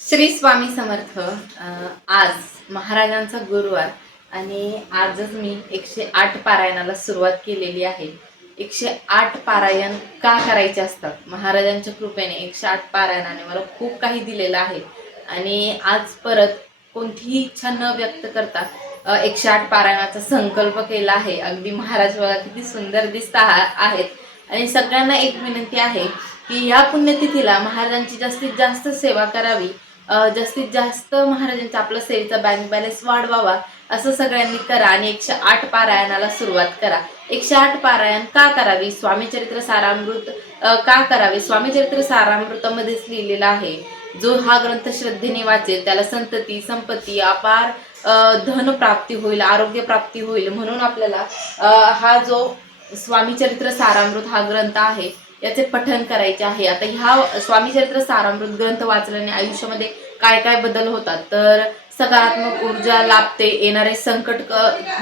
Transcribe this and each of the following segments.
श्री स्वामी समर्थ। आज महाराजांचा गुरुवार आणि आजच मी 108 पारायणाला सुरुवात केलेली आहे। 108 पारायण का करायचे असतात? महाराजांच्या कृपेने 108 पारायणाने मला खूप काही दिलेलं आहे आणि आज परत कोणतीही इच्छा न व्यक्त करता 108 पारायणाचा संकल्प केला आहे। अगदी महाराज बघा किती सुंदर आहेत आणि सगळ्यांना एक विनंती आहे की या पुण्यतिथीला महाराजांची जास्तीत जास्त सेवा करावी, जास्तीत जास्त महाराजांचा आपला सेवेचा बँक बॅलन्स वाढवावा असं सगळ्यांनी करा आणि 108 पारायणाला सुरुवात करा। 108 पारायण का करावी? स्वामीचरित्र सारामृत का करावे? स्वामीचरित्र सारामृतामध्येच लिहिलेला आहे, जो हा ग्रंथ श्रद्धेने वाचेल त्याला संतती संपत्ती अपार धन प्राप्ती होईल, आरोग्य प्राप्ती होईल। म्हणून आपल्याला हा जो स्वामीचरित्र सारामृत हा ग्रंथ आहे याचे पठण करायचे आहे। आता ह्या स्वामीचरित्र सारामृत ग्रंथ वाचल्याने आयुष्यामध्ये काय काय बदल होतात? तर सकारात्मक ऊर्जा लाभते, येणारे संकट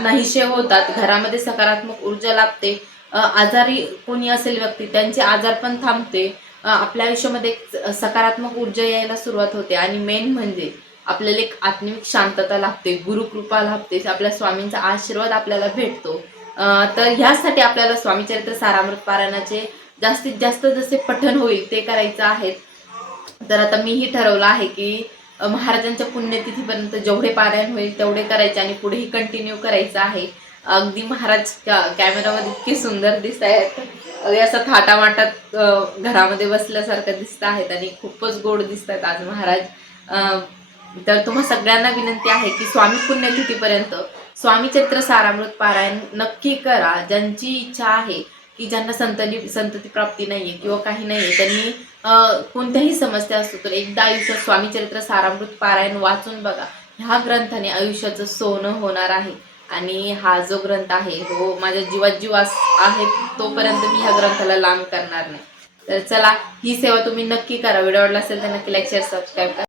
नाहीसे होतात, घरामध्ये सकारात्मक ऊर्जा लाभते, आजारी कोणी असेल व्यक्ती त्यांचे आजार पण थांबते, आपल्या आयुष्यामध्ये सकारात्मक ऊर्जा यायला सुरुवात होते आणि मेन म्हणजे आपल्याला एक आत्मिक शांतता लाभते, गुरुकृपा लाभते, आपल्या स्वामींचा आशीर्वाद आपल्याला भेटतो। तर ह्यासाठी आपल्याला स्वामीचरित्र सारामृत पारायणाचे जास्तीत जास्त जसे पठण होईल ते करायचं आहे। तर आता मीही ठरवलं आहे की महाराजांच्या पुण्यतिथीपर्यंत जेवढे पारायण होईल तेवढे करायचे आणि पुढेही कंटिन्यू करायचं आहे। अगदी महाराज कॅमेरामध्ये इतके सुंदर दिसत आहेत, असं थाटामाटात घरामध्ये बसल्यासारखं दिसत आहेत आणि खूपच गोड दिसत आहेत आज महाराज। तर तुम्हा सगळ्यांना विनंती आहे की स्वामी पुण्यतिथीपर्यंत स्वामीचरित्र सारामृत पारायण नक्की करा। ज्यांची इच्छा आहे की ज्यांना संतती प्राप्ती नाहीये किंवा काही नाहीये, त्यांनी कोणत्याही समस्या असतो तर एकदा आयुष्यात स्वामीचरित्र सारामृत पारायण वाचून बघा। ह्या ग्रंथाने आयुष्याचं सोनं होणार आहे आणि हा जो ग्रंथ आहे हो माझ्या जीवात जीव आहे तोपर्यंत मी ह्या ग्रंथाला लांब करणार नाही। तर चला, ही सेवा तुम्ही नक्की करा। व्हिडिओ आवडला असेल तर नक्की लाईक शेअर सबस्क्राईब करा।